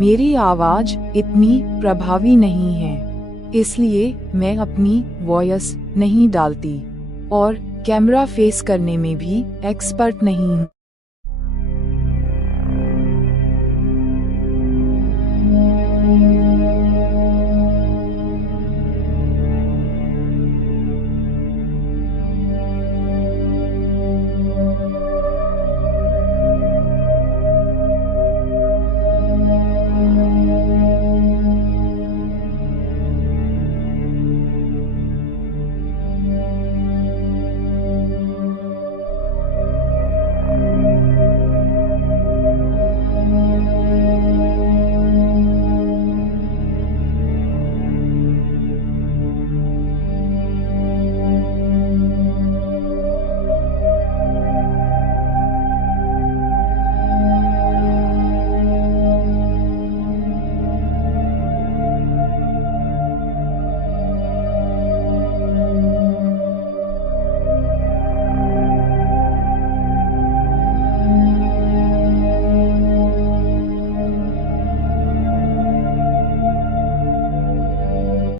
मेरी आवाज इतनी प्रभावी नहीं है, इसलिए मैं अपनी वॉइस नहीं डालती और कैमरा फेस करने में भी एक्सपर्ट नहीं हूँ।